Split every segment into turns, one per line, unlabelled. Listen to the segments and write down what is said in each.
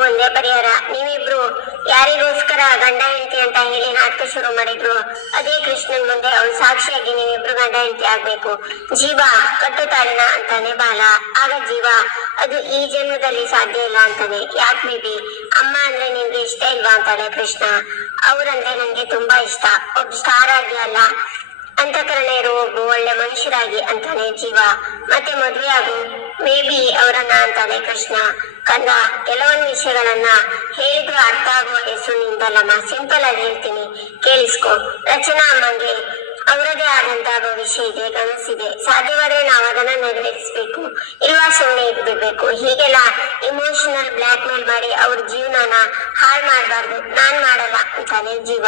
ಒಂದೇ ಪರಿಹಾರ. ನೀವಿಬ್ರು ಯಾರಿಗೋಸ್ಕರ ಗಂಡ ಹೆಂಡತಿ ಅಂತ ಹೇಳಿ ನಾಟಕ ಶುರು ಮಾಡಿದ್ರು, ಅದೇ ಕೃಷ್ಣನ್ ಮುಂದೆ ಅವಳು ಸಾಕ್ಷಿಯಾಗಿ ನೀವಿಬ್ರು ಗಂಡ ಹೆಂಡತಿ ಆಗ್ಬೇಕು. ಜೀವ ಕಟ್ಟು ತಾಳಿನ ಅಂತಾನೆ ಬಾಲ. ಆಗ ಜೀವ, ಅದು ಈ ಜನ್ಮದಲ್ಲಿ ಸಾಧ್ಯ ಇಲ್ಲ ಅಂತಾನೆ. ಯಾಕೆ ಬೇಬಿ? ಅಮ್ಮ ಅಂದ್ರೆ ನಿನ್ಗೆ ಇಷ್ಟ ಇಲ್ವಾ ಅಂತಾನೆ ಕೃಷ್ಣ. ಅವ್ರಂದ್ರೆ ನಂಗೆ ತುಂಬಾ ಇಷ್ಟ. ಒಬ್ಬ ಸ್ಟಾರ್ ಆಗಿ ಅಲ್ಲ. ಅಂತಃಕರಣ ಒಳ್ಳೆ ಮನುಷ್ಯರಾಗಿ ಅಂತಾನೆ ಜೀವ, ಮತ್ತೆ ಮದುವೆ ಆಗು ಮೇಬಿ ಅವರನ್ನ ಅಂತಾನೆ ಕೃಷ್ಣ. ಕಂದ, ಕೆಲವೊಂದು ವಿಷಯಗಳನ್ನ ಹೇಳಿದ್ರು ಅರ್ಥ ಆಗುವ ಹೆಸರು ನಿಂದಲ್ಲಮ್ಮ ಸಿಂಪಲ್ ಆಗಿ ಹೇಳ್ತೀನಿ. ಕೇಳಿಸ್ಕೊ. ರಚನಾ ಅಮ್ಮಂಗೆ ಅವರದೇ ಆದಂತಹ ಭವಿಷ್ಯ ಇದೆ ಕನಸಿದೆ ಸಾಧ್ಯವಾದ್ರೆ ನಾವು ಅದನ್ನ ನೆರವೇರಿಸ್ಬೇಕು. ಇಲ್ವಾ ಸುಮ್ಮನೆ ಇದ್ಬಿಡ್ಬೇಕು. ಹೀಗೆಲ್ಲ ಇಮೋಷನಲ್ ಬ್ಲಾಕ್ ಮೇಲ್ ಮಾಡಿ ಅವ್ರ ಜೀವನನ ಹಾಳು ಮಾಡಬಾರ್ದು. ನಾನ್ ಮಾಡಲ್ಲ ಅಂತಾನೆ ಜೀವ.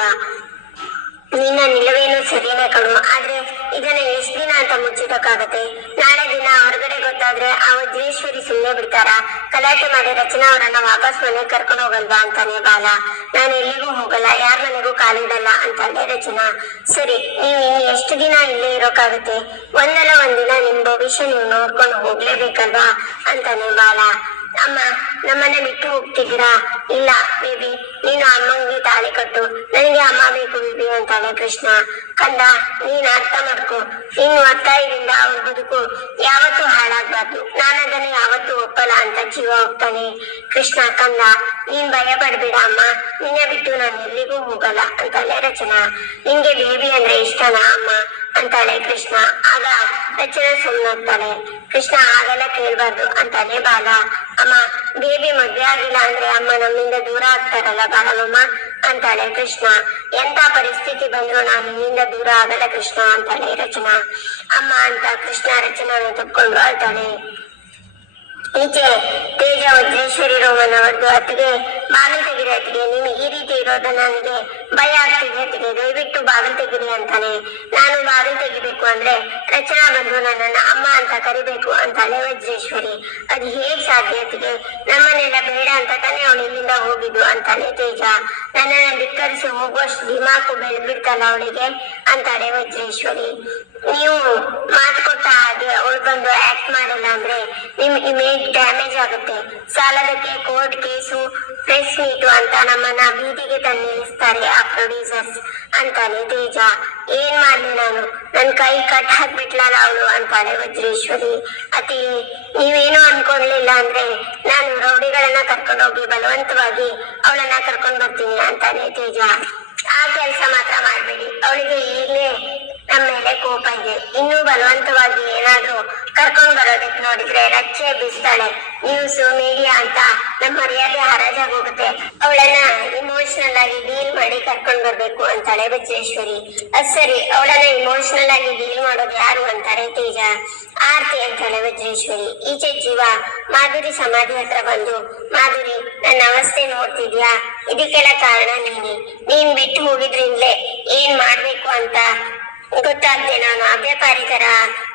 ನಿನ್ನ ನಿಲುವೇನು ಸರಿನೇ ಕಣು ಆದ್ರೆ ಇದನ್ನ ಎಷ್ಟ್ ದಿನ ಅಂತ ಮುಚ್ಚಿಡಕ್ಕಾಗತ್ತೆ ನಾಳೆ ದಿನ ಹೊರಗಡೆ ಗೊತ್ತಾದ್ರೆ ಅವ ವಜ್ರೇಶ್ವರಿ ಸುಮ್ಮನೆ ಬಿಡ್ತಾರ? ಕಲಾಟೆ ಮಾಡಿ ರಚನಾ ಅವರನ್ನ ವಾಪಸ್ ಮನೆಗೆ ಕರ್ಕೊಂಡು ಹೋಗಲ್ವಾ ಅಂತಾನೆ ಬಾಲ. ನಾನು ಎಲ್ಲಿಗೂ ಹೋಗಲ್ಲ, ಯಾರ ಮನೆಗೂ ಕಾಲಿಡಲ್ಲ ಅಂತಾನೆ ರಚನಾ. ಸರಿ, ನೀವು ಇನ್ನು ಎಷ್ಟು ದಿನ ಇಲ್ಲೇ ಇರೋಕ್ಕಾಗತ್ತೆ? ಒಂದಲ್ಲ ಒಂದಿನ ನಿಮ್ ಭವಿಷ್ಯ ನೀವು ನೋಡ್ಕೊಂಡು ಹೋಗ್ಲೇಬೇಕಲ್ವಾ ಅಂತಾನೆ ಬಾಲ. ಅಮ್ಮ ನಮ್ಮನ್ನ ಬಿಟ್ಟು ಹೋಗ್ತಿದ್ದೀರಾ? ಇಲ್ಲ, ಬೇಬಿ, ನೀನು ಅಮ್ಮಂಗೆ ತಾಳಿ ಕಟ್ಟು. ನನಗೆ ಅಮ್ಮ ಬೇಕು ಬೇಬಿ ಅಂತಾನೆ ಕೃಷ್ಣ. ಕಂದ, ನೀನ್ ಅರ್ಥ ಮಾಡ್ಕೊ. ಇನ್ನು ಒತ್ತಾಯದಿಂದ ಅವ್ರ ಬದುಕು. ಯಾವತ್ತೂ ಹಾಳಾಗ್ಬಾರ್ದು. ನಾನು ಅದನ್ನ ಯಾವತ್ತೂ ಒಪ್ಪಲ್ಲ ಅಂತ ಜೀವ ಹೋಗ್ತಾನೆ ಕೃಷ್ಣ, ಕಂದ, ನೀನ್ ಭಯ ಪಡ್ಬೇಡ ಅಮ್ಮ. ನಿನ್ನ ಬಿಟ್ಟು ನಾನು ಎಲ್ಲಿಗೂ ಹೋಗಲ್ಲ ಅಂತಾನೆ ರಚನಾ. ನಿಂಗೆ ಬೇಬಿ ಅಂದ್ರೆ ಇಷ್ಟನಾ ಅಮ್ಮ? ಅಂತಾಳೆ ಕೃಷ್ಣ. ಆಗ ರಚನಾ ಸುಮ್ಮನೆ ಕೃಷ್ಣ ಆಗಲ್ಲ ಕೇಳ್ಬಾರ್ದು ಅಂತಾನೆ ಬಾಲ. ಅಮ್ಮ, ಬೇಬಿ ಮದ್ವೆ ಆಗಿಲ್ಲ ಅಂದ್ರೆ ಅಮ್ಮ ನಮ್ಮಿಂದ ದೂರ ಆಗ್ತಾರಲ್ಲ ಬಾಲಮ್ಮ ಅಂತಾಳೆ ಕೃಷ್ಣ. ಎಂತ ಪರಿಸ್ಥಿತಿ ಬಂದ್ರು ನಾನು ನಿನ್ನಿಂದ ದೂರ ಆಗಲ್ಲ ಕೃಷ್ಣ ಅಂತಾಳೆ ರಚನಾ. ಅಮ್ಮ, ಅಂತ ಕೃಷ್ಣ ರಚನಾನ ತಪ್ಕೊಂಡು ಅಳ್ತಾಳೆ ಈಚೆ ತೇಜ ವಜ್ರೇಶ್ವರಿ ಅತ್ತಿಗೆ ಬಾಗಿಲು ತೆಗಿರಿ ಅತ್ತಿಗೆ ನೀನು ಈ ರೀತಿ ಇರೋದು ನನಗೆ ಭಯ ಆಗ್ತಿದೆ ಅತ್ತಿಗೆ ದಯವಿಟ್ಟು ಬಾಗಿಲು ತೆಗಿರಿ ಅಂತಾನೆ. ನಾನು ಬಾಗಿಲು ತೆಗಿಬೇಕು ಅಂದ್ರೆ ರಚನಾ ಬಂದು ನನ್ನನ್ನ ಅಮ್ಮ ಅಂತ ಕರಿಬೇಕು ಅಂತಾನೆ ವಜ್ರೇಶ್ವರಿ ಅದು ಹೇಗ್ ಸಾಧ್ಯ ಅತ್ತಿಗೆ ನಮ್ಮನ್ನೆಲ್ಲ ಬೇಡ ಅಂತ ತಾನೇ ಅವಳು ಇಲ್ಲಿಂದ ಹೋಗಿದ್ದು ಅಂತಾನೆ ತೇಜ. ನನ್ನನ್ನ ಧಿಕ್ಕರಿಸಿ ಹೋಗುವಷ್ಟು ದಿಮಾಕು ಬೆಳೆದ್ಬಿಡ್ತಲ್ಲ ಅವಳಿಗೆ ಅಂತಾರೆ ವಜ್ರೇಶ್ವರಿ ನೀವು ಮಾತು ಕೊಟ್ಟ ಹಾಗೆ ಬಂದು ಆಕ್ಟ್ ಮಾಡಿಲ್ಲ ಅಂದ್ರೆ ನಿಮ್ ಇಮೇಜ್ ಡ್ಯಾಮೇಜ್ ಆಗುತ್ತೆ. ಸಾಲದಕ್ಕೆ ಕೋರ್ಟ್ ಕೇಸು ಪ್ರೆಸ್ ಮೀಟು ಅಂತ ನಮ್ಮನ್ನ ಬೀದಿಗೆ ತಂದು ನಿಲ್ಲಿಸ್ತಾರೆ ಆ ಪ್ರೊಡ್ಯೂಸರ್ಸ್ ಅಂತಾನೆ. ತೇಜ, ಏನ್ ಮಾಡ್ಲಿ ನಾನು? ನನ್ ಕೈ ಕಟ್ ಹಾಕ್ಬಿಟ್ಲಲ್ಲ ಅವಳು ಅಂತಾಳೆ ವಜ್ರೇಶ್ವರಿ. ಅತಿ, ನೀವೇನು ಅನ್ಕೊಂಡಿಲ್ಲ ಅಂದ್ರೆ ನಾನು ರೌಡಿಗಳನ್ನ ಕರ್ಕೊಂಡು ಹೋಗಿ ಬಲವಂತವಾಗಿ ಅವಳನ್ನ ಕರ್ಕೊಂಡ್ ಬರ್ತೀನಿ ಅಂತಾನೆ ತೇಜ. ಆ ಕೆಲಸ ಮಾತ್ರ ಮಾಡ್ಬೇಡಿ. ಅವಳಿಗೆ ಈಗಲೇ ನಮ್ಮ ಮೇಲೆ ಕೋಪ ಇದೆ. ಇನ್ನೂ ಬಲವಂತವಾಗಿ ಏನಾದ್ರೂ ಕರ್ಕೊಂಡ್ ಬರೋದಕ್ಕೆ ನೋಡಿದ್ರೆ ರಚ್ಚೆ ಬೀಸ್ತಾಳೆ. ನ್ಯೂಸ್ ಮೀಡಿಯಾ ಅಂತ ನಮ್ಮ ಮರ್ಯಾದೆ ಹರಾಜಾಗಿ ಹೋಗುತ್ತೆ. ಅವಳನ್ನ ಇಮೋಷನಲ್ ಆಗಿ ಡೀಲ್ ಮಾಡಿ ಕರ್ಕೊಂಡ್ ಬರ್ಬೇಕು, ಅಂತಾಳೆ ಬಚ್ಚೇಶ್ವರಿ. ಅದ್ ಸರಿ, ಅವಳನ್ನ ಇಮೋಷನಲ್ ಆಗಿ ಡೀಲ್ ಮಾಡೋದು ಯಾರು? ಅಂತಾರೆ ತೇಜ. ಆರ್ತಿ, ಅಂತಾಳೆ ವಜ್ರೇಶ್ವರಿ ಈಚೆ ಜೀವ, ಮಾಧುರಿ ಸಮಾಧಿ ಹತ್ರ ಬಂದು, ಮಾಧುರಿ, ನನ್ನ ಅವಸ್ಥೆ ನೋಡ್ತಿದ್ಯಾ? ಇದಕ್ಕೆಲ್ಲ ಕಾರಣ ನೀನೆ. ನೀನ್ ಬಿಟ್ಟು ಹೋಗಿದ್ರಿಂದಲೇ ಏನ್ ಮಾಡ್ಬೇಕು ಅಂತ ಗೊತ್ತಾಗ್ದೆ ನಾನು ಅಭ್ಯಪಾರಿ ತರ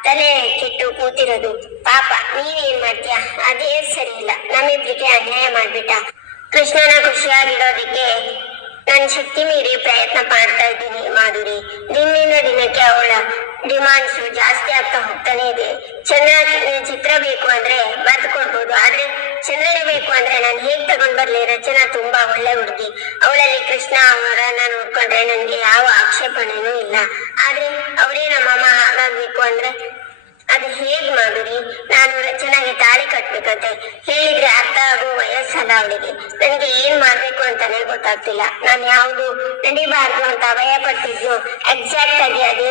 ತಲೆ ಕೆಟ್ಟು ಕೂತಿರೋದು. ಪಾಪ ನೀವೇನ್ ಮಾಡ್ತೀಯ? ಅದೇ ಸರಿ ಇಲ್ಲ. ನಮ್ಮಿಬ್ರಿಗೆ ಅನ್ಯಾಯ ಮಾಡ್ಬಿಟ್ಟ. ಕೃಷ್ಣನ ಖುಷಿಯಾಗಿಡೋದಿಕ್ಕೆ ನನ್ ಶಕ್ತಿ ಮೀರಿ ಪ್ರಯತ್ನ ಮಾಡ್ತಾ ಇದ್ದೀನಿ ಮಾಧುರಿ. ದಿನದಿಂದ ದಿನಕ್ಕೆ ಅವಳ ಡಿಮಾಂಡ್ಸ್ ಜಾಸ್ತಿ ಆಗ್ತಾ ಹೋಗ್ತಾನೆ ಇದೆ. ಚಂದ್ರ ಚಿತ್ರ ಬೇಕು ಅಂದ್ರೆ ಬರ್ದು ಕೊಡ್ಬೋದು. ಆದ್ರೆ ಚಂದ್ರನೇ ಬೇಕು ಅಂದ್ರೆ ನಾನು ಹೇಗ್ ತಗೊಂಡ್ ಬರ್ಲಿ? ರಚನಾ ತುಂಬಾ ಒಳ್ಳೆ ಹುಡುಗಿ. ಅವಳಲ್ಲಿ ಕೃಷ್ಣ ಅವರನ್ನ ನೋಡ್ಕೊಂಡ್ರೆ ನನ್ಗೆ ಯಾವ ಆಕ್ಷೇಪಣೆನೂ ಇಲ್ಲ. ಆದ್ರೆ ಅವರೇ ನಮ್ಮಮ್ಮ ಹಾಗಾಗ್ಬೇಕು ಅಂದ್ರೆ ಅದು ಹೇಗ್ ಮಾಧುರಿ? ನಾನು ಚೆನ್ನಾಗಿ ತಾಳಿ ಕಟ್ಬೇಕಂತೆ. ಹೇಳಿದ್ರೆ ಅರ್ಥ ಆಗೋ ವಯಸ್ಸಲ್ಲ ಅವಳಿಗೆ. ನನಗೆ ಏನ್ ಮಾಡ್ಬೇಕು ಅಂತಾನೆ ಗೊತ್ತಾಗ್ತಿಲ್ಲ. ನಾನು ಯಾವ್ದು ನಡಿಬಾರ್ದು ಅಂತ ಭಯ ಪಟ್ಟಿದ್ನು ಎಕ್ಸಾಕ್ಟ್ ಆಗಿ ಅದೇ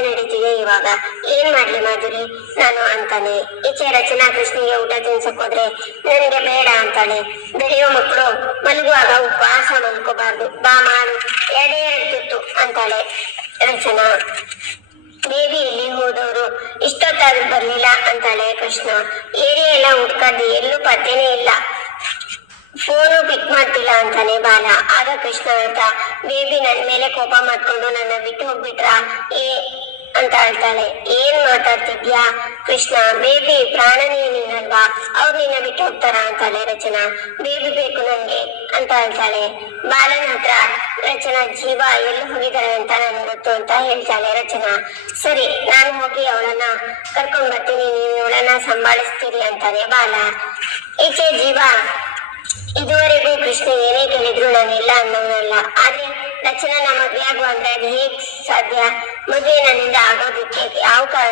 ಇವಾಗ ಏನ್ ಮಾಡ್ಲಿ ಮಾಧುರಿ? ನಾನು ಅಂತಾನೆ. ಈಚೆ ರಚನಾ ಕೃಷ್ಣಿಗೆ ಊಟ ತಿನ್ಸಕ್ ಹೋದ್ರೆ ನನಗೆ ಬೇಡ ಅಂತಾಳೆ. ಬೆಳೆಯೋ ಮಕ್ಕಳು ಮಲಗುವಾಗ ಉಪವಾಸ ಮಲ್ಕೋಬಾರ್ದು ಬಾ ಮಾಡು. ಎರಡೇ ಎರಡು ಅಂತಾಳೆ ರಚನಾ. ಬೇಬಿ ಇಲ್ಲಿ ಹೋದವರು ಇಷ್ಟೊತ್ತಾದ್ರೂ ಬರ್ಲಿಲ್ಲ ಅಂತಾಳೆ ಕೃಷ್ಣ. ಏರಿ ಎಲ್ಲ ಹುಡ್ಕದ್ದು ಎಲ್ಲೂ ಪತ್ತೆನೇ ಇಲ್ಲ. ಫೋನು ಪಿಕ್ ಮಾಡ್ತಿಲ್ಲ ಅಂತಾನೆ ಬಾಲ. ಆಗ ಕೃಷ್ಣ ಅಂತ ಬೇಬಿ ನನ್ ಮೇಲೆ ಕೋಪ ಮಾಡ್ಕೊಂಡು ನನ್ನ ಬಿಟ್ಟು ಹೋಗ್ಬಿಟ್ರಾ? ಏ ಅಂತ ಹೇಳ್ತಾಳೆ. ಏನ್ ಮಾತಾಡ್ತಿದ್ಯಾ? ಕೃಷ್ಣ, ಬೇಬಿ, ಪ್ರಾಣನೇ ನೀನಲ್ವಾ ಅವ್ರು ನಿನ್ನ ಬಿಟ್ಟು ಹೋಗ್ತಾರ ಅಂತಾಳೆ ರಚನಾ. ಬೇಬಿ ಬೇಕು ನನ್ಗೆ ಅಂತ ಹೇಳ್ತಾಳೆ. ಬಾಲನ ಹತ್ರ ರಚನಾ, ಜೀವ ಎಲ್ಲಿ ಹೋಗಿದ್ದಾರೆ ಅಂತ ನನಗೆ ಗೊತ್ತು ಅಂತ ಹೇಳ್ತಾಳೆ ರಚನಾ. ಸರಿ, ನಾನು ಹೋಗಿ ಅವಳನ್ನ ಕರ್ಕೊಂಡ್ ಬರ್ತೀನಿ. ನೀವು ಅವಳನ್ನ ಸಂಭಾಳಿಸ್ತೀರಿ ಅಂತಾನೆ ಬಾಲ. ಈಚೆ ಜೀವ? ಇದುವರೆಗೂ ಕೃಷ್ಣ ಏನೇ ಕೇಳಿದ್ರು ನಾನು ಇಲ್ಲ ಅನ್ನೋನಲ್ಲ. ಆದ್ರೆ ರಚನಾ ಮದ್ವೆ ಆಗುವ ಅಂದ್ರೆ ಅದು ಹೇಗ್ ಸಾಧ್ಯ? ಮದುವೆ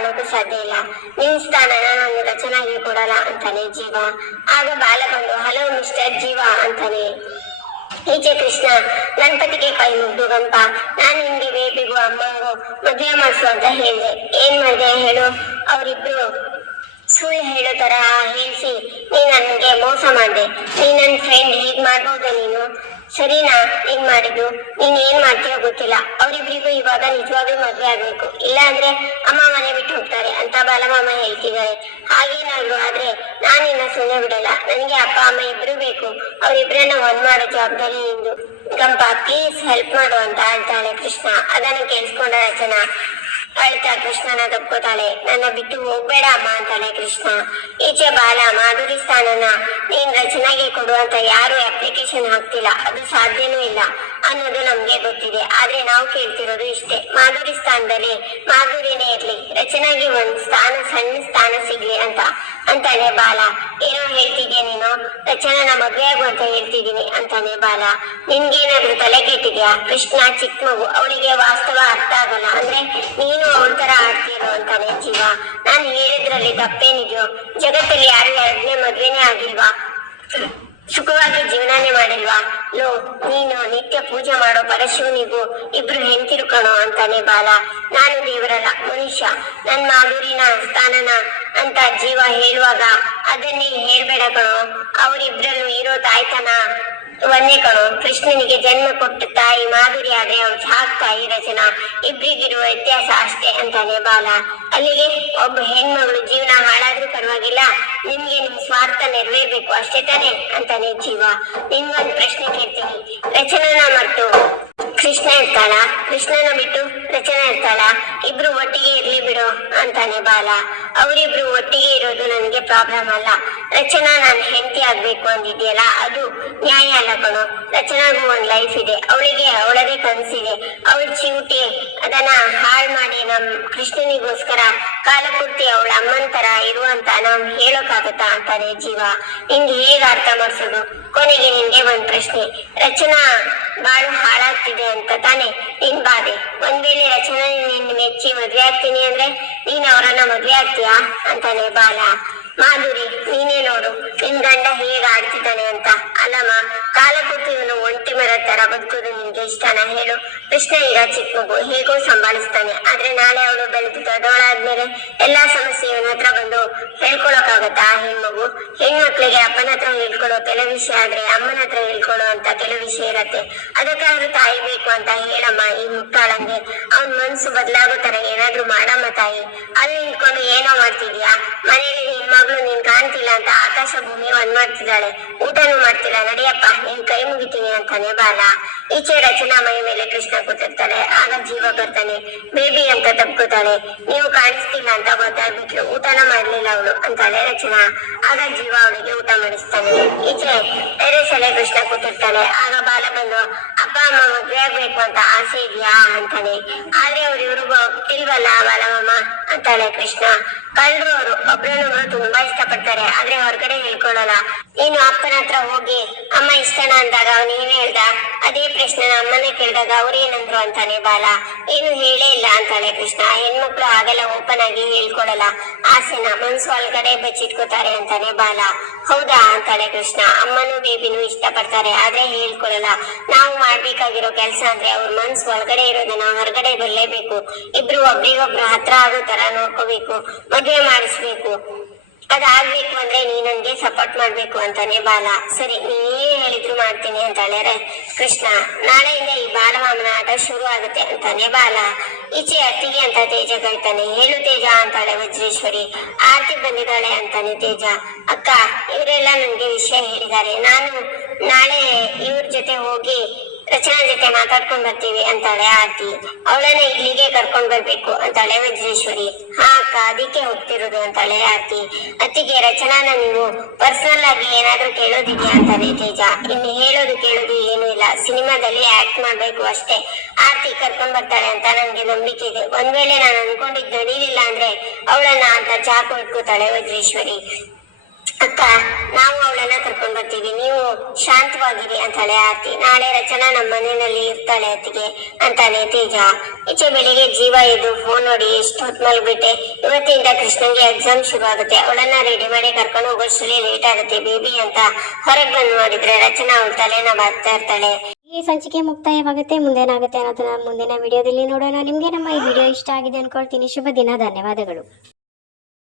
ಕಾರಣಕ್ಕೂ ಸಾಧ್ಯ ಇಲ್ಲ. ನಿನ್ ಸ್ಥಾನನ ನಾನು ರಚನಾಗಿ ಕೊಡಲ್ಲ ಅಂತಾನೆ ಜೀವ. ಆಗ ಬಾಲ ಬಂದು, ಹಲೋ ಮಿಸ್ಟರ್ ಜೀವ ಅಂತಾನೆ. ಈಚೆ ಕೃಷ್ಣ, ನನ್ ಪತಿಗೆ ಕೈ ಮುಗ್ದು ಗಂಪ. ನಾನ್ ನಿಮ್ಗೆ ಬೇಬಿಗೂ ಅಮ್ಮಂಗೂ ಮದುವೆ ಮಾಡಿಸು ಅಂತ ಹೇಳಿದೆ. ಏನ್ ಮಾಡಿದೆ ಹೇಳು? ಅವರಿಬ್ರು ಸುಳ್ಳು ಹೇಳೋ ತರ ಹೇಳಿಸಿ ನೀನ್ ನನ್ಗೆ ಮೋಸ ಮಾಡಿದೆ. ನೀ ನನ್ ಫ್ರೆಂಡ್ ಹೀಗ್ ಮಾಡ್ಬೋದು ನೀನು? ಸರಿನಾ? ಈಗ ಮಾಡಿದ್ದು? ನೀನ್ ಏನ್ ಮಾಡ್ತೀಯೋ ಗೊತ್ತಿಲ್ಲ. ಅವರಿಬ್ರಿಗೂ ಇವಾಗ ನಿಜವಾಗ್ಲೂ ಮದ್ವೆ ಆಗ್ಬೇಕು. ಇಲ್ಲ ಅಂದ್ರೆ ಅಮ್ಮ ಮನೆ ಬಿಟ್ಟು ಹೋಗ್ತಾರೆ ಅಂತ ಬಾಲಮಾಮ ಹೇಳ್ತಿದ್ದಾರೆ. ಹಾಗೇನಾದ್ರು ಆದ್ರೆ ನಾನು ನಿನ್ನ ಸುಮ್ಮನೆ ಬಿಡಲ್ಲ. ನನಗೆ ಅಪ್ಪ, ಅಮ್ಮ ಇಬ್ರು ಬೇಕು. ಅವ್ರಿಬ್ರನ್ನ ಒಂದ್ ಮಾಡೋ ಜವಾಬ್ದಾರಿ ನಿಂದು. ಗಂಪ ಪ್ಲೀಸ್ ಹೆಲ್ಪ್ ಮಾಡು ಅಂತ ಹೇಳ್ತಾಳೆ ಕೃಷ್ಣ. ಅದನ್ನು ಕೇಳಿಸ್ಕೊಂಡ ರಚನಾ. ಅಳ್ತಾ ಕೃಷ್ಣನ ತಪ್ಕೋತಾಳೆ ನನ್ನ ಬಿಟ್ಟು ಹೋಗ್ಬೇಡ ಅಮ್ಮ ಅಂತಾಳೆ ಕೃಷ್ಣ. ಈಚೆ ಬಾಲ ಮಾಧುರಿ ಸ್ಥಾನನ. ನೀನ್ ರಚನೆಗೆ ಕೊಡುವಂತ ಯಾರು ಅಪ್ಲಿಕೇಶನ್ ಹಾಕ್ತಿಲ್ಲ. ಅದು ಸಾಧ್ಯನೂ ಇಲ್ಲ. ಅನ್ನೋದು ನಮ್ಗೆ ಗೊತ್ತಿದೆ. ಆದ್ರೆ ನಾವು ಕೇಳ್ತಿರೋದು ಇಷ್ಟೇ. ಮಾಧುರಿ ಸ್ಥಾನದಲ್ಲಿ ಮಾಧುರಿನೇ ಇರ್ಲಿ. ರಚನೆಗೆ ಒಂದ್ ಸ್ಥಾನ, ಸಣ್ಣ ಸ್ಥಾನ ಸಿಗ್ಲಿ ಅಂತ. ಅಂತಾನೆ ಬಾಲ. ಏನೋ ಹೇಳ್ತಿದ್ಯಾ ನೀನು? ರಚನಾನ ಮದ್ವೆ ಆಗು ಅಂತ ಹೇಳ್ತಿದ್ದೀನಿ ಅಂತಾನೆ ಬಾಲ. ನಿನ್ಗೇನಾದ್ರೂ ತಲೆ ಕೆಟ್ಟಿದ್ಯಾ? ಕೃಷ್ಣ ಚಿಕ್ಕ ಮಗು, ಅವಳಿಗೆ ವಾಸ್ತವ ಅರ್ಥ ಆಗಲ್ಲ. ಅಂದ್ರೆ ನೀನು ಅವಳ ತರ ಆಡ್ತೀರೋ ಅಂತಾನೆ ಜೀವ. ನಾನು ಹೇಳಿದ್ರಲ್ಲಿ ತಪ್ಪೇನಿದ್ಯೋ? ಜಗತ್ತಲ್ಲಿ ಯಾರು ಎರಡನೇ ಮದ್ವೆನೇ ಆಗಿಲ್ವಾ? ಸುಖವಾಗಿ ಜೀವನಾನೇ ಮಾಡಿಲ್ವಾ? ಲೋ, ನೀನು ನಿತ್ಯ ಪೂಜೆ ಮಾಡೋ ಪರಶಿವನಿಗೂ ಇಬ್ರು ಹೆಂಡತಿರು ಕಣೋ ಅಂತಾನೆ ಬಾಲ. ನಾನು ದೇವರಲ್ಲ, ಮನುಷ್ಯ. ನನ್ ಮಾಧುರಿನ ಸ್ಥಾನನ ಅಂತ ಜೀವ ಹೇಳುವಾಗ ಅದನ್ನೇ ಹೇಳ್ಬೇಡ ಕಣೋ. ಅವರಿಬ್ರಲ್ಲೂ ಇರೋ ತಾಯ್ತನ ಕಣೋ ಕೃಷ್ಣನಿಗೆ ಜನ್ಮ ಕೊಟ್ಟ ತಾಯಿ ಮಾಧುರಿ ಆದ್ರೆ ಅವ್ಳು ತಾಯಿ ರಚನಾ. ಇಬ್ರಿಗಿರುವ ವ್ಯತ್ಯಾಸ ಅಷ್ಟೇ ಅಂತಾನೆ ಬಾಲ. ಅಲ್ಲಿಗೆ ಒಬ್ಬ ಹೆಣ್ಮಗಳು ಜೀವನ ಹಾಳಾದ್ರೂ ಪರವಾಗಿಲ್ಲ. ನಿಮ್ಗೆ ನಿಮ್ ಸ್ವಾರ್ಥ ನೆರವೇರ್ಬೇಕು ಅಷ್ಟೇ ತಾನೆ ಅಂತಾನೆ ಜೀವ. ನಿಮ್ಗೊಂದ್ ಪ್ರಶ್ನೆ ಕೇಳ್ತೀನಿ. ರಚನನ ಮರ್ತು. ಕೃಷ್ಣ ಇರ್ತಾಳ. ಕೃಷ್ಣನ ಬಿಟ್ಟು ರಚನಾ ಇರ್ತಾಳ. ಇಬ್ರು ಒಟ್ಟಿಗೆ ಇರ್ಲಿ ಬಿಡು ಅಂತಾನೆ ಬಾಲ. ಅವರಿಬ್ರು ಒಟ್ಟಿಗೆ ಇರೋದು ನನಗೆ ಪ್ರಾಬ್ಲಮ್ ಅಲ್ಲ. ರಚನಾ, ನಾನು ಹೆಂಡತಿ ಆಗ್ಬೇಕು ಅಂದಿದ್ಯಲ್ಲ, ಅದು ನ್ಯಾಯ ಅಲ್ಲ ಕಣೋ. ರಚನಾಗೂ ಒಂದ್ ಲೈಫ್ ಇದೆ. ಅವಳಿಗೆ ಅವಳದೇ ಕನಸಿದೆ. ಅವಳ ಚಿವುಟಿ ಅದನ್ನ ಹಾಳು ಮಾಡಿ ನಮ್ ಕೃಷ್ಣನಿಗೋಸ್ಕರ ಕಾಲ ಪೂರ್ತಿ ಅವಳ ಅಮ್ಮನ್ ತರ ಇರುವಂತ ನಾವ್ ಹೇಳೋಕಾಗತ್ತಾ ಅಂತಾನೆ ಜೀವ. ನಿಂಗೆ ಹೇಗ್ ಅರ್ಥ ಮಾಡಿಸೋದು? ಕೊನೆಗೆ ನಿಂಗೆ ಒಂದ್ ಪ್ರಶ್ನೆ. ರಚನಾ, ಬಾಳು ಹಾಳಾಗ್ತಿದೆ ಅಂತ ತಾನೆ? ನಿನ್ ಬಾಧೆ ಒಂದ್ ವೇಳೆ ರಚನಾ ನಿನ್ ಮೆಚ್ಚಿ ಮದ್ವೆ ಆಗ್ತೀನಿ ಅಂದ್ರೆ ನೀನ್ ಅವರನ್ನ ಮದ್ವೆ ಆಗ್ತೀಯಾ ಅಂತಾನೆ ಬಾಲ ಮಾಧುರಿ, ನೀನೇ ನೋಡು, ನಿನ್ ಗಂಡ ಹೇಗ್ ಆಡ್ತಿದ್ದಾನೆ ಅಂತ. ಅಲ್ಲಮ್ಮ ಕಾಲ ಕೂತು ಒಂಟಿ ಮರ ತರ ಬದುಕೋದು ನಿನ್ಗೆ ಇಷ್ಟನ? ಹೇಳು. ಕೃಷ್ಣ ಈಗ ಚಿಕ್ಕ ಮಗು, ಹೇಗೋ ಸಂಭಾಳಿಸ್ತಾನೆ. ಆದ್ರೆ ನಾಳೆ ಅವಳು ಬೆಳೆದು ದೊಡ್ಡವಳಾದ್ಮೇಲೆ ಎಲ್ಲಾ ಸಮಸ್ಯೆ ಇವನ ಹತ್ರ ಬಂದು ಹೇಳ್ಕೊಳಕ್ಕಾಗತ್ತಾ ಆ ಹೆಣ್ಮಗು? ಹೆಣ್ಮಕ್ಳಿಗೆ ಅಪ್ಪನ ಹತ್ರ ಹೇಳ್ಕೊಳ್ಳೋ ಕೆಲವು ವಿಷಯ ಆದ್ರೆ ಅಮ್ಮನ ಹತ್ರ ಹೇಳ್ಕೊಳ್ಳೋ ಅಂತ ಕೆಲವು ವಿಷಯ ಇರತ್ತೆ. ಅದಕ್ಕಾದ್ರೂ ತಾಯಿ ಬೇಕು ಅಂತ ಹೇಳಮ್ಮ ಈ ಮುಕ್ಕಾಳಂಗೆ. ಅವ್ನ್ ಮನ್ಸು ಬದಲಾಗುತ್ತಾರೆ. ತರ ಏನಾದ್ರೂ ಮಾಡಮ್ಮ ತಾಯಿ. ಅಲ್ಲಿ ನಿಂತ್ಕೊಂಡು ಏನೋ ಮಾಡ್ತಿದ್ಯಾ? ಮನೇಲಿ ನಿನ್ ಮಗಳು ನೀನ್ ಕಾಣ್ತಿಲ್ಲ ಅಂತ ಆಕಾಶ ಭೂಮಿ ಒಂದ್ ಮಾಡ್ತಿದ್ದಾಳೆ. ಊಟನೂ ಮಾಡ್ತಿಲ್ಲ. ನಡಿಯಪ್ಪ, ನೀನ್ ಕೈ ಮುಗಿತೀನಿ ಅಂತಾನೆ ಬಾಲ. ಈಚೆ ರಚನಾ ಮೈ ಮೇಲೆ ಕೃಷ್ಣ ಕೂತಿರ್ತಾಳೆ. ಆಗ ಜೀವ ಬರ್ತಾನೆ. ಬೇಬಿ ಅಂತ ತಪ್ಕೋತಾಳೆ ನೀವು ಕಾಣಿಸ್ತಿಲ್ಲ ಅಂತ ಗೊತ್ತಾಗ್ಬಿಟ್ಲು ಊಟನ ಮಾಡ್ಲಿಲ್ಲ ಅವಳು ಅಂತಾಳೆ ರಚನಾ. ಆಗ ಜೀವ ಅವಳಿಗೆ ಊಟ ಮಾಡಿಸ್ತಾನೆ. ಈಚೆ ಟೆರೇಸ್ ಅಲ್ಲೇ ಕೃಷ್ಣ ಕೂತಿರ್ತಾಳೆ. ಆಗ ಬಾಲ ಬಂದು, ಅಪ್ಪ, ಅಮ್ಮ, ಮದ್ವೆ ಆಗ್ಬೇಕು ಅಂತ ಆಸೆ ಇದೆಯಾ? ಅಂತಾನೆ. ಆದ್ರೆ ಅವ್ರು ಇವ್ರಿಗೂ ಇಲ್ವಲ್ಲ ಬಾಲಮಮ್ಮ ಅಂತಾಳೆ ಕೃಷ್ಣ ಕಳ್ರು ಅವರು ತುಂಬಾ ಇಷ್ಟಪಡ್ತಾರೆ. ಆದ್ರೆ ಹೊರಗಡೆ ಹೇಳ್ಕೊಳಲ್ಲ ನೀನು ಅಪ್ಪನ ಹತ್ರ ಹೋಗಿ, ಅಮ್ಮ ಇಷ್ಟನಾ? ಅಂದಾಗ ಅವನು ಏನ್ ಹೇಳ್ದ? ಅದೇ ಪ್ರಶ್ನೆ ಅಮ್ಮನೇ ಕೇಳಿದಾಗ ಅವ್ರೇನಂದ್ರು ಅಂತಾನೆ, ಬಾಲ, ಏನು ಹೇಳೇ ಇಲ್ಲ ಅಂತಾನೆ ಕೃಷ್ಣ. ಹೆಣ್ಮಕ್ಳು ಹಾಗೆಲ್ಲ ಓಪನ್ ಆಗಿ ಹೇಳ್ಕೊಳಲ್ಲ ಆಸೆನ ಮನ್ಸು ಒಳಗಡೆ ಬಚ್ಚಿಟ್ಕೋತಾರೆ ಅಂತಾನೆ, ಬಾಲ, ಹೌದಾ? ಅಂತಾನೆ ಕೃಷ್ಣ. ಅಮ್ಮನೂ ಬೇಬಿನೂ ಇಷ್ಟಪಡ್ತಾರೆ, ಆದ್ರೆ ಹೇಳ್ಕೊಳಲ್ಲ ನಾವು ಮಾಡ್ಬೇಕಾಗಿರೋ ಕೆಲಸ ಅಂದ್ರೆ ಅವ್ರ ಮನ್ಸು ಒಳಗಡೆ ಇರೋದನ್ನ ಹೊರಗಡೆ ಬರ್ಲೇಬೇಕು. ಇಬ್ರು ಒಬ್ರಿಗೊಬ್ರು ಹತ್ರ ಆಗೋ ತರ ನೋಡ್ಕೋಬೇಕು. ಮದ್ವೆ ಮಾಡಿಸ್ಬೇಕು. ಅದಾಗ್ಬೇಕು ಅಂದ್ರೆ ನೀ ನನ್ಗೆ ಸಪೋರ್ಟ್ ಮಾಡ್ಬೇಕು ಅಂತಾನೆ ಬಾಲ. ಸರಿ ನೀ ಹೇಳಿದ್ರು ಮಾಡ್ತೀನಿ ಅಂತ ಹೇಳಿದ್ರೆ ಕೃಷ್ಣ. ನಾಳೆಯಿಂದ ಈ ಬಾಲವಾಮನ ಆಟ ಶುರು ಆಗುತ್ತೆ ಅಂತಾನೆ ಬಾಲ. ಈಚೆ ಅತ್ತಿಗೆ ಅಂತ ತೇಜ ಕೇಳ್ತಾನೆ ಹೇಳು ತೇಜ, ಅಂತಾಳೆ ವಜ್ರೇಶ್ವರಿ. ಆರ್ತಿ ಬಂದಿದ್ದಾಳೆ, ಅಂತಾನೆ ತೇಜ. ಅಕ್ಕ, ಇವರೆಲ್ಲ ನನ್ಗೆ ವಿಷಯ ಹೇಳಿದ್ದಾರೆ. ನಾನು ನಾಳೆ ಇವ್ರ ಜೊತೆ ಹೋಗಿ ರಚನಾ ಜೊತೆ ಮಾತಾಡ್ಕೊಂಡ್ ಬರ್ತೀವಿ ಅಂತಾಳೆ ಆರ್ತಿ. ಅವಳನ್ನ ಇಲ್ಲಿಗೆ ಕರ್ಕೊಂಡ್ ಬರ್ಬೇಕು ಅಂತಾಳೆ ವಜ್ರೇಶ್ವರಿ. ಹಾ ಅಕ್ಕ ಅದಕ್ಕೆ ಹೋಗ್ತಿರೋದು ಅಂತಾಳೆ ಆರ್ತಿ. ಅತ್ತಿಗೆ, ರಚನಾನ ನೀವು ಪರ್ಸನಲ್ ಆಗಿ ಏನಾದ್ರೂ ಕೇಳೋದಿದ್ಯಾ ಅಂತಾನೆ ತೇಜ. ಇನ್ನು ಹೇಳೋದು ಕೇಳೋದು ಏನೂ ಇಲ್ಲ. ಸಿನಿಮಾದಲ್ಲಿ ಆಕ್ಟ್ ಮಾಡ್ಬೇಕು ಅಷ್ಟೇ. ಆರ್ತಿ ಕರ್ಕೊಂಡ್ ಬರ್ತಾಳೆ ಅಂತ ನನ್ಗೆ ನಂಬಿಕೆ ಇದೆ. ಒಂದ್ ವೇಳೆ ನಾನು ಅನ್ಕೊಂಡಿದ್ ನಡೀಲಿಲ್ಲ ಅಂದ್ರೆ ಅವಳನ್ನ ಅಂತ ಚಾಕು ಇಟ್ಕೋತಾಳೆ ವಜ್ರೇಶ್ವರಿ. ಅಕ್ಕ ನಾವು ಅವಳನ್ನ ಕರ್ಕೊಂಡ್ ಬರ್ತೀವಿ. ನೀವು ಶಾಂತವಾಗಿರಿ ಅಂತಾಳೆ ಆತಿ ನಾಳೆ ರಚನಾ ನಮ್ಮ ಮನೆಯಲ್ಲಿ ಇರ್ತಾಳೆ ಆತಿಗೆ ಅಂತಾನೆ ತೇಜ. ಈಚೆ ಬೆಳಿಗ್ಗೆ ಜೀವ ಎದ್ದು ಫೋನ್ ನೋಡಿ ಎಷ್ಟು ಹೊತ್ತು ಮಲ್ಬಿಟ್ಟೆ ಇವತ್ತಿಂದ ಕೃಷ್ಣನ್ಗೆ ಎಕ್ಸಾಮ್ ಶುರು ಆಗುತ್ತೆ. ಅವಳನ್ನ ರೆಡಿ ಮಾಡಿ ಕರ್ಕೊಂಡು ಹೋಗೋಷ್ಟರಲ್ಲಿ ಲೇಟ್ ಆಗುತ್ತೆ. ಬೇಬಿ ಅಂತ ಹೊರಗ್ ಬಂದು ನೋಡಿದ್ರೆ ರಚನಾ ಅವಳ ತಲೆನ ಬಾಗ್ತಾ ಇರ್ತಾಳೆ.
ಈ ಸಂಚಿಕೆ ಮುಕ್ತಾಯವಾಗುತ್ತೆ. ಮುಂದೇನಾಗುತ್ತೆ ಅನ್ನೋದನ್ನ ಮುಂದಿನ ವಿಡಿಯೋದಲ್ಲಿ ನೋಡೋಣ. ನಿಮಗೆ ನಮ್ಮ ಈ ವಿಡಿಯೋ ಇಷ್ಟ ಆಗಿದೆ ಅನ್ಕೊಳ್ತೀನಿ. ಶುಭ ದಿನ. ಧನ್ಯವಾದಗಳು.